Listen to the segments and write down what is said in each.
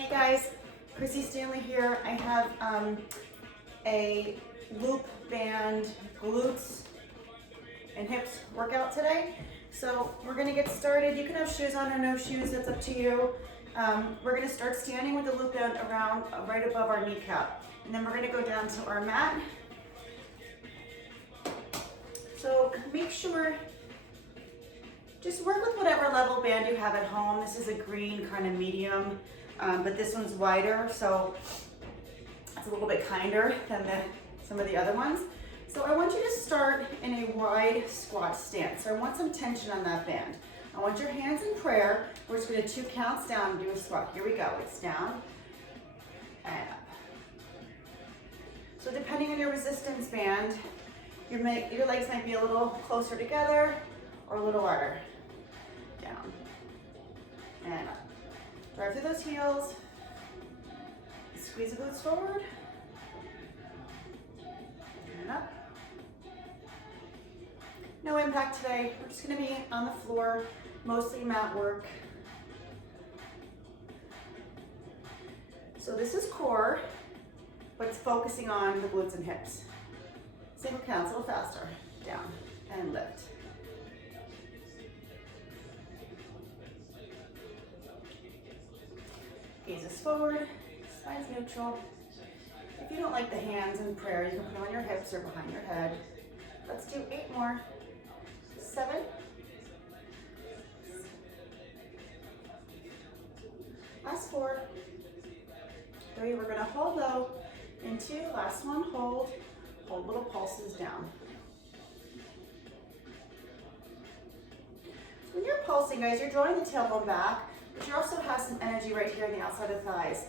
Hey guys, Chrissy Stanley here. I have a loop band glutes and hips workout today. So we're gonna get started. You can have shoes on or no shoes, that's up to you. We're gonna start standing with the loop band around right above our kneecap. And then we're gonna go down to our mat. So make sure, just work with whatever level band you have at home. This is a green kind of medium, but this one's wider, so it's a little bit kinder than some of the other ones. So I want you to start in a wide squat stance. So I want some tension on that band. I want your hands in prayer. We're just gonna 2 counts down and do a squat. Here we go, it's down and up. So depending on your resistance band, your legs might be a little closer together or a little wider. Down and up. Drive through those heels. Squeeze the glutes forward. And up. No impact today. We're just going to be on the floor, mostly mat work. So this is core, but it's focusing on the glutes and hips. Single counts, a little faster. Down and lift. Gazes forward, spine's neutral. If you don't like the hands in prayer, you can put them on your hips or behind your head. Let's do 8 more. 7. Last 4. 3, we're gonna hold low. And 2, last one, hold. Hold little pulses down. When you're pulsing, guys, you're drawing the tailbone back, but you also have some energy right here on the outside of the thighs.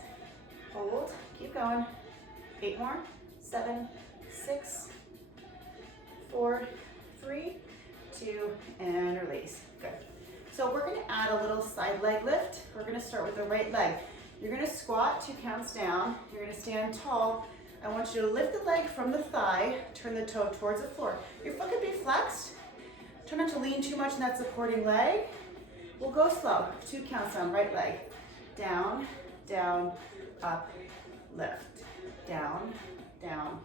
Hold, keep going. 8 more. 7, 6, 4, 3, 2, and release. Good. So we're gonna add a little side leg lift. We're gonna start with the right leg. You're gonna squat 2 counts down. You're gonna stand tall. I want you to lift the leg from the thigh, turn the toe towards the floor. Your foot could be flexed. Try not to lean too much in that supporting leg. We'll go slow. 2 counts down, right leg. Down, down, up, lift. Down, down,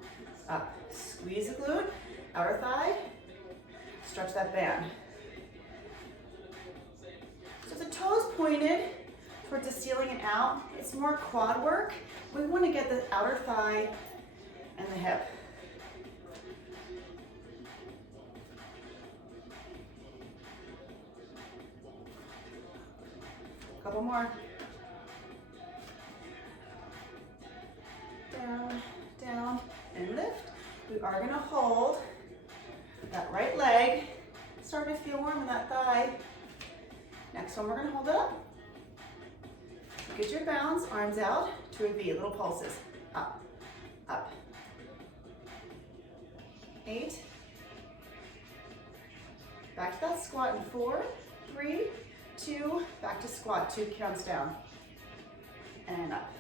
up. Squeeze the glute, outer thigh. Stretch that band. So the toes pointed towards the ceiling and out. It's more quad work. We want to get the outer thigh and the hip. Couple more. Down, down, and lift. We are going to hold that right leg. Starting to feel warm in that thigh. Next one, we're going to hold it up. Get your bounce, arms out to a V, little pulses. Up, up. 8. Back to that squat in 4, 3, 2, back to squat, 2 counts down. And up.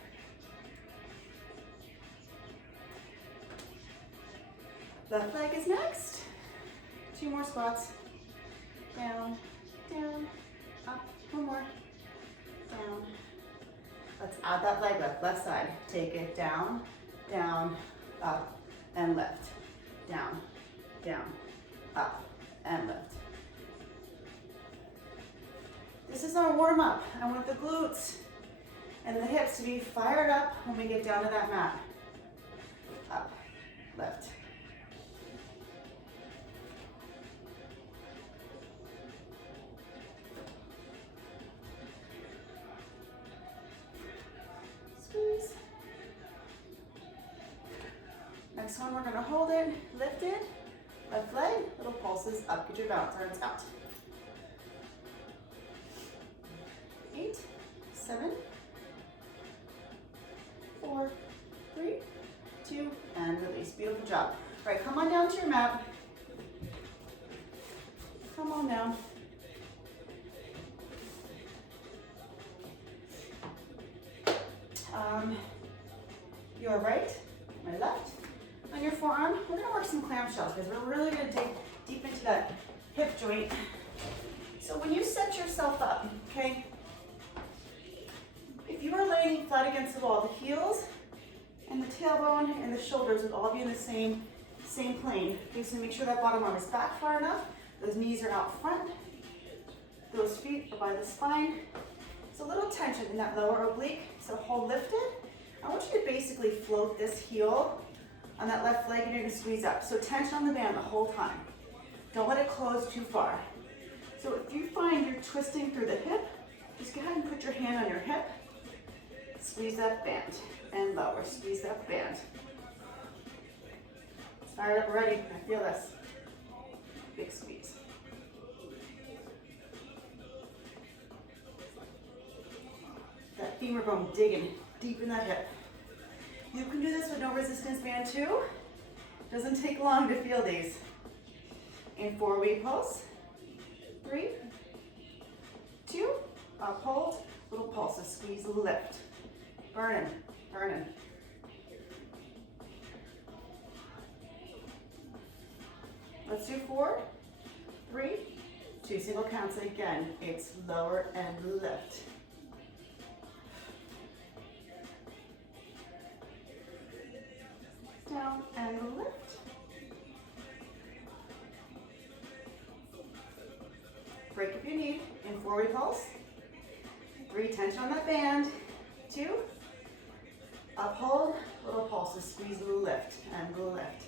Left leg is next. 2 more squats. Down, down, up. 1 more. Down. Let's add that leg lift, left side. Take it down, down, up, and lift. Down, down, up, and lift. This is our warm up. I want the glutes and the hips to be fired up when we get down to that mat. Up, lift. Squeeze. Next one, we're gonna hold it, lift it, left leg, little pulses up, get your bounce, arms out. 8, 7, 4, 3, 2, and release. Beautiful job. All right, come on down to your mat. Come on down. Your right, my left. On your forearm, we're gonna work some clamshells because we're really gonna dig deep into that hip joint. So when you set yourself up, okay, if you are laying flat butt against the wall. The heels and the tailbone and the shoulders would all be in the same plane. Okay, so make sure that bottom arm is back far enough. Those knees are out front. Those feet are by the spine. It's a little tension in that lower oblique, so hold lifted. I want you to basically float this heel on that left leg and you're gonna squeeze up. So tension on the band the whole time. Don't let it close too far. So if you find you're twisting through the hip, just go ahead and put your hand on your hip. Squeeze that band and lower, squeeze that band. Fired up already, I feel this. Big squeeze. That femur bone digging deep in that hip. You can do this with no resistance band too. Doesn't take long to feel these. In 4-way pulse. 3, 2, up, hold, little pulses, squeeze, lift. Burning, burning. Let's do 4, 3, 2 single counts. Again, it's lower and lift. Down and lift. Break if you need. In 4-way pulse. 3, tension on that band. 2, uphold, little pulses, squeeze, lift, and lift.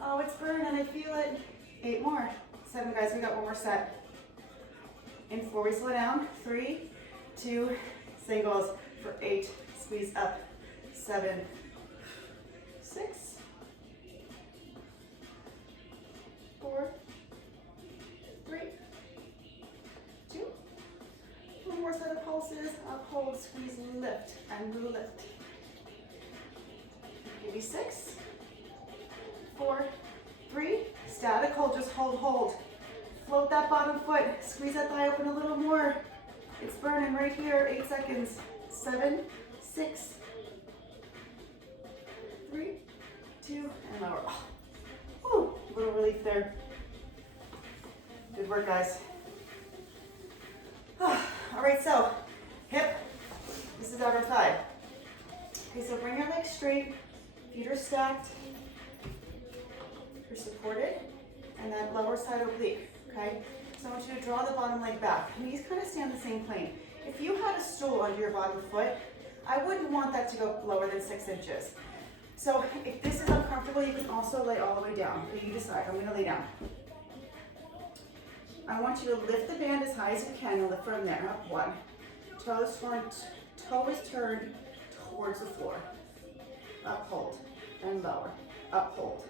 Oh, it's burning, I feel it. 8 more. 7, guys, we got one more set. In 4, we slow down. 3, 2, singles for 8. Squeeze up. 7, 6, 4, 3, 2. One more set of pulses. Uphold, squeeze, lift, and lift. Maybe 6, 4, 3. Static hold, just hold, hold. Float that bottom foot. Squeeze that thigh open a little more. It's burning right here. 8 seconds. 7, 6, 3, 2, and lower. Oh, a little relief there. Good work, guys. All right, so hip. This is outer thigh. Okay, so bring your legs straight. Feet are stacked. You're supported. And that lower side oblique, okay? So I want you to draw the bottom leg back. Knees kind of stay on the same plane. If you had a stool under your bottom foot, I wouldn't want that to go lower than 6 inches. So if this is uncomfortable, you can also lay all the way down. But you decide, I'm gonna lay down. I want you to lift the band as high as you can and lift from there. Up 1. Toe is turned towards the floor. Up, hold, and lower. Up, hold.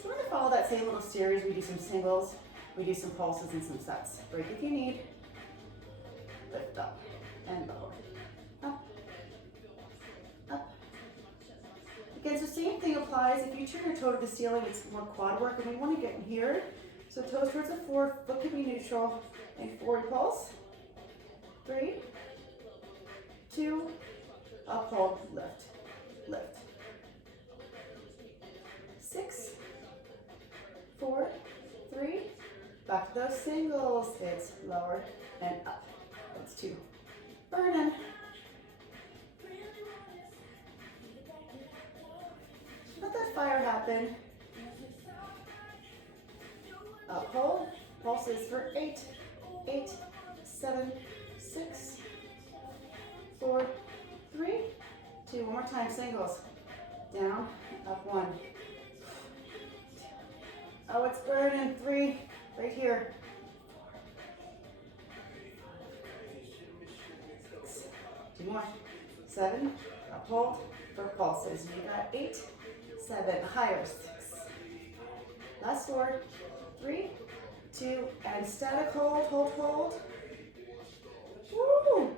So we're gonna follow that same little series. We do some singles, we do some pulses and some sets. Break if you need. Lift up and lower. Up, up. Again, so same thing applies. If you turn your toe to the ceiling, it's more quad work, and we want to get in here. So toes towards the floor, foot can be neutral, and forward pulse. 3, 2, uphold, lift, lift. 6, 4, 3, back to those singles. It's lower and up. That's 2. Burning. Let that fire happen. Uphold. Pulses for 8, 8, 7, 6, 4, 3, 2. One more time, singles. Down, up 1. Oh, it's burning. 3, right here. 2 more. 7, uphold for pulses. You got 8, 7, higher, 6. Last 4, 3, 2, and static hold, hold, hold. Woo!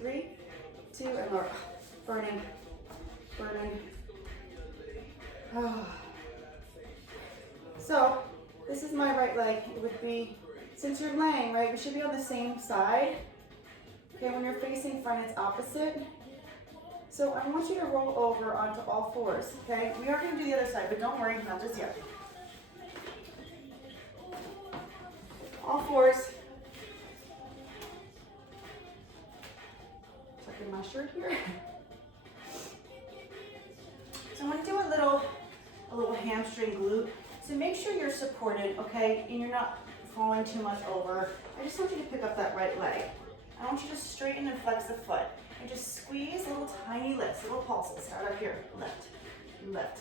3, 2, and more. Burning, burning. Oh. So, this is my right leg. It would be, since you're laying, right, we should be on the same side. Okay, when you're facing front, it's opposite. So I want you to roll over onto all 4s, okay? We are gonna do the other side, but don't worry, not just yet. All fours. Tuck in my shirt here. So I'm going to do a little hamstring glute. So make sure you're supported, okay, and you're not falling too much over. I just want you to pick up that right leg. I want you to straighten and flex the foot. And just squeeze little tiny lifts, little pulses. Start up here, lift, lift.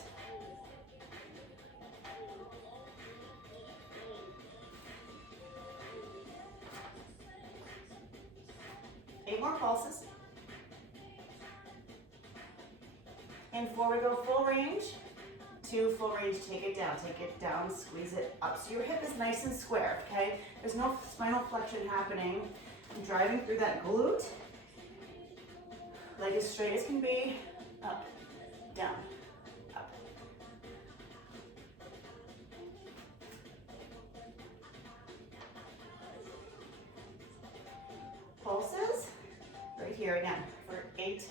Eight more pulses. And 4, we go full range. 2, full range, take it down, squeeze it up. So your hip is nice and square, okay? There's no spinal flexion happening. I'm driving through that glute. Leg as straight as can be, up, down, up. Pulses, right here again, for 8,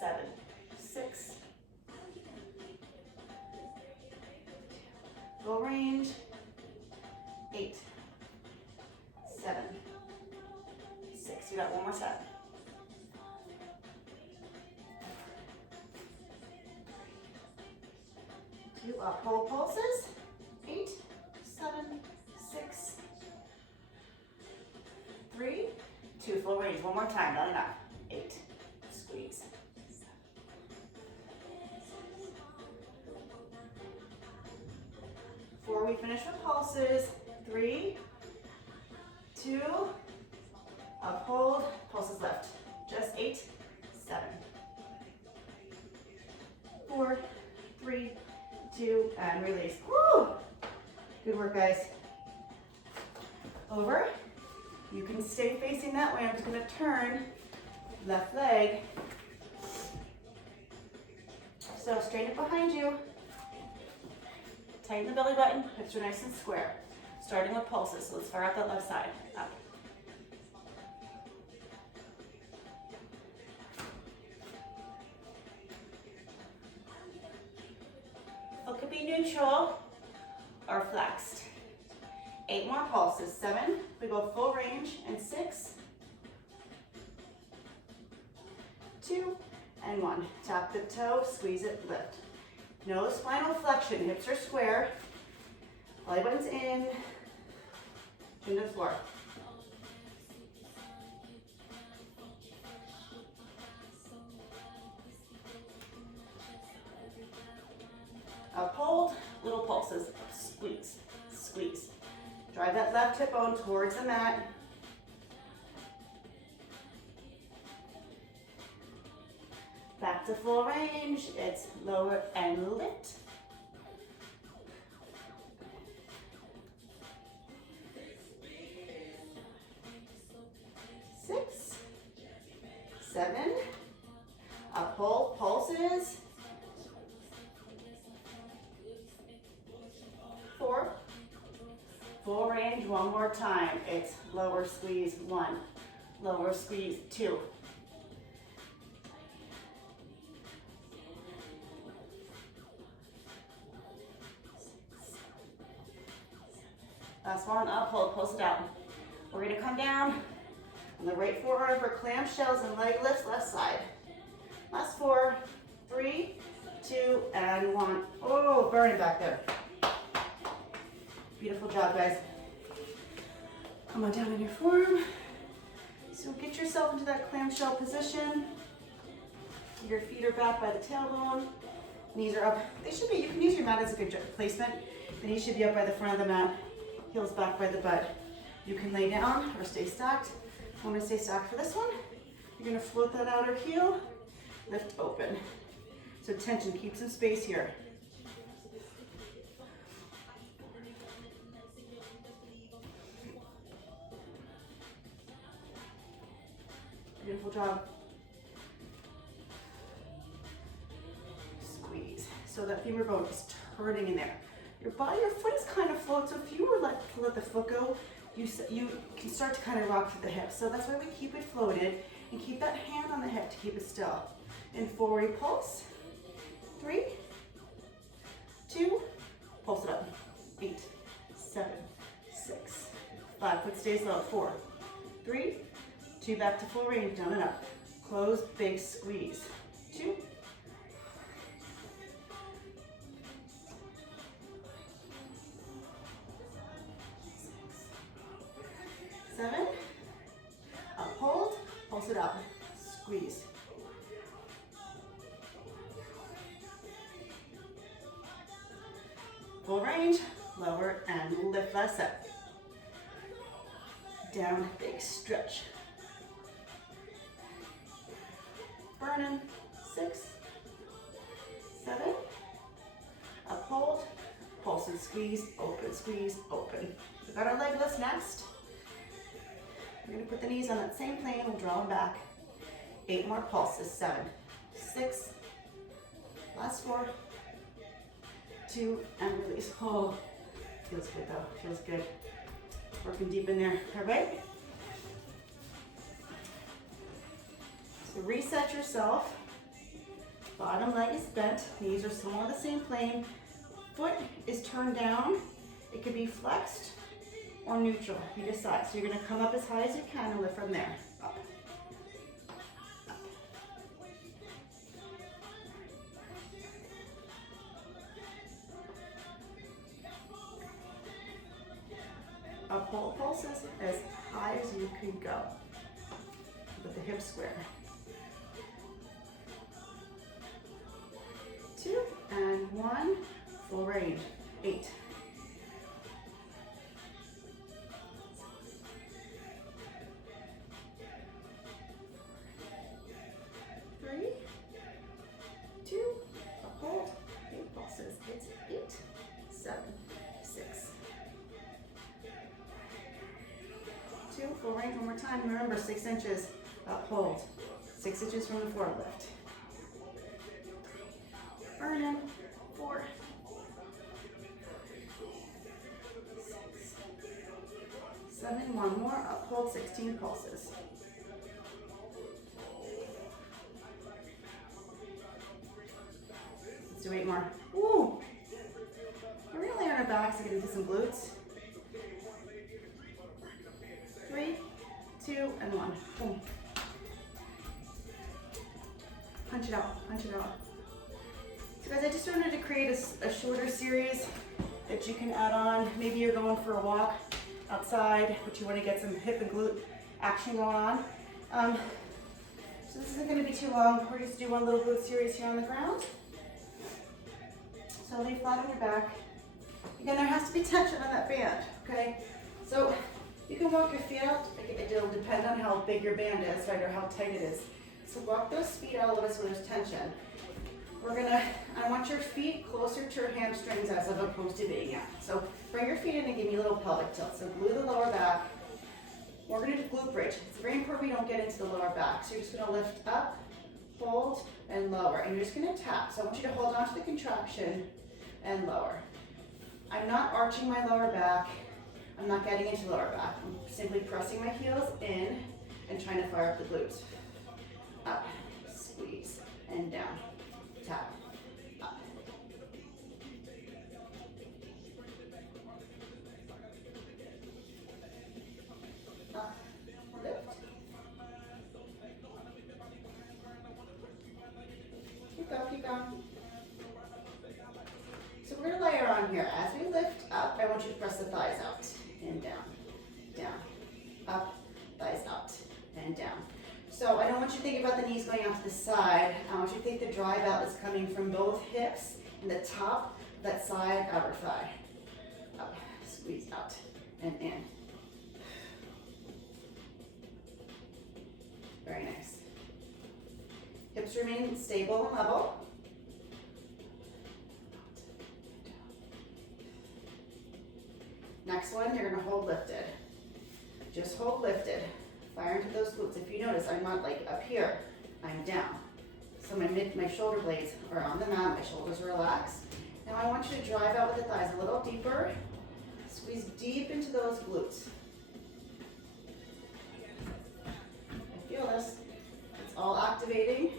7, 6, full range, 8, 7, 6. You got one more set. 2, up, hold pulses, 8, 7, 6, 3, 2, full range, one more time, not enough, 8, squeeze, 7, 4, we finish with pulses, 3, 2, up, hold, pulses left, just 8, 7, 4, 3, 2, and release. Woo! Good work, guys. Over. You can stay facing that way. I'm just going to turn left leg. So straighten it behind you. Tighten the belly button. Hips are nice and square. Starting with pulses. So let's fire out that left side. Up. Foot could be neutral or flexed. 8 more pulses. 7, we go full range, and 6, 2, and 1. Tap the toe, squeeze it, lift. No spinal flexion, hips are square. Belly button's in, chin to the floor. Up, hold, little pulses, squeeze, squeeze. Drive that left hip bone towards the mat. Back to full range, it's lower and lift. 6, 7, up, hold, pulses. 4, full range, one more time. It's lower squeeze, 1, lower squeeze, 2. Last one, up, hold, pulse it out. We're gonna come down on the right forearm for clamshells and leg lifts, left side. Last 4, 3, 2, and 1. Oh, burning back there. Beautiful job, guys. Come on down in your form. So get yourself into that clamshell position. Your feet are back by the tailbone. Knees are up. They should be, you can use your mat as a good placement. The knees should be up by the front of the mat. Heels back by the butt. You can lay down or stay stacked. I'm gonna stay stacked for this one. You're gonna float that outer heel, lift open. So tension, keep some space here. Beautiful job. Squeeze. So that femur bone is turning in there. Your foot is kind of float, so if you were to let the foot go, you can start to kind of rock through the hips. So that's why we keep it floated and keep that hand on the hip to keep it still. And forward pulse. 3, 2, pulse it up. 8, 7, 6, 5, 5, foot stays low. 4, 3, 2, back to full range, down and up. Close, big squeeze. 2, 7, up, hold, pulse it up, squeeze. Full range, lower and lift us up. Down, big stretch. Burning, 6, 7, up, hold, pulse and squeeze, open. We got our leg lifts next. We're gonna put the knees on that same plane, we'll draw them back. 8 more pulses, 7, 6, last 4, 2, and release. Oh, feels good though, feels good. Working deep in there, all right? So reset yourself. Bottom leg is bent, knees are still on the same plane. Foot is turned down. It could be flexed or neutral, you decide. So you're gonna come up as high as you can and lift from there, up. Up, hold pulses as high as you can go with the hips square. 2 and 1, full range. 8. 3, 2, up, hold, 8 pulses. It's 8, 7, 6. 2, full range one more time. Remember, 6 inches, up, hold. 6 inches from the floor, lift. Burn in, 4, 6, 7, 1 more, up, hold, 16 pulses. Let's do 8 more. Woo! We're gonna lay on our backs and get into some glutes. 3, 2, and 1. Boom. Punch it out, punch it out. So guys, I just wanted to create a shorter series that you can add on. Maybe you're going for a walk outside, but you want to get some hip and glute action going on. So this isn't going to be too long. We're just do one little glute series here on the ground. So lay flat on your back. Again, there has to be tension on that band, okay? So you can walk your feet out. It'll depend on how big your band is, right, or how tight it is. So walk those feet out a little bit so there's tension. I want your feet closer to your hamstrings as opposed to being out. So bring your feet in and give me a little pelvic tilt. So glue the lower back. We're gonna do glute bridge. It's very important we don't get into the lower back. So you're just gonna lift up, hold, and lower. And you're just gonna tap. So I want you to hold on to the contraction and lower. I'm not arching my lower back. I'm not getting into lower back. I'm simply pressing my heels in and trying to fire up the glutes. Up, squeeze, and down. Tap, up. Up, lift. Keep going, keep going. So we're gonna layer on here. As we lift up, I want you to press the thighs out and down, down, up, thighs out, and down. So I don't want you to think about the knees going out to the side. I want you to think the drive out is coming from both hips and the top of that side outer thigh. Up, squeeze out, and in. Very nice. Hips remain stable and level. Next one, you're gonna hold lifted. Just hold lifted. Fire into those glutes. If you notice, I'm not like up here, I'm down. So my shoulder blades are on the mat, my shoulders are relaxed. Now I want you to drive out with the thighs a little deeper. Squeeze deep into those glutes. I feel this. It's all activating.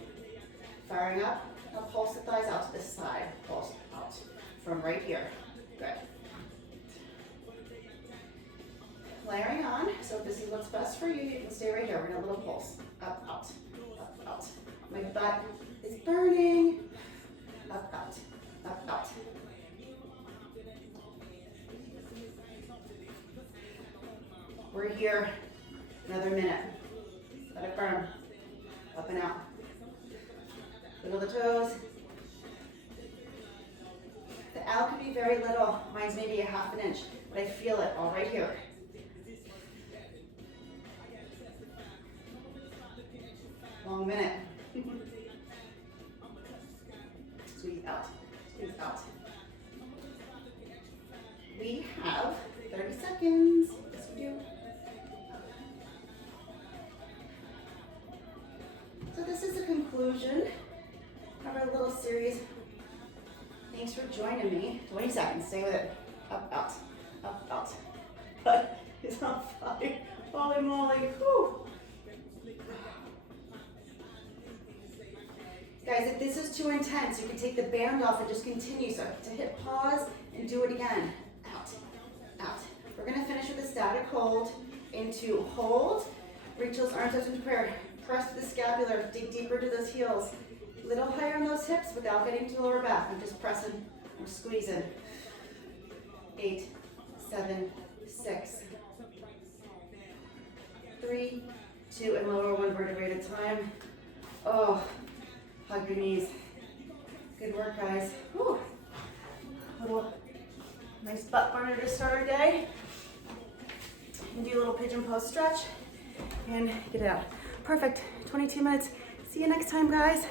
Firing up. Now pulse the thighs out to the side. Pulse out from right here. Good. layering on. So if this is what's best for you, you can stay right here. We're in a little pulse. Up, out, up, out. My butt is burning. Up, out, up, out. We're here. Another minute. Let it burn. Up and out. Wiggle the toes. The L could be very little. Mine's maybe a half an inch, but I feel it all right here. Long minute. Squeeze out. Squeeze out. We have 30 seconds. Yes, we do. So this is the conclusion of our little series. Thanks for joining me. 20 seconds, stay with it. Up, out, up, out. But it's on fire. Holy moly, whew. Guys, if this is too intense, you can take the band off and just continue. So to hit pause and do it again. Out, out. We're gonna finish with a static hold into hold. Reach those arms up into prayer. Press the scapular, dig deeper to those heels. Little higher on those hips without getting to the lower back. I'm just pressing, I'm squeezing. 8, 7, 6, 3, 2, and lower one vertebrae at a time. Oh, hug your knees. Good work, guys. Whew. Little nice butt burner to start our day. And do a little pigeon pose stretch and get it out. Perfect, 22 minutes. See you next time, guys.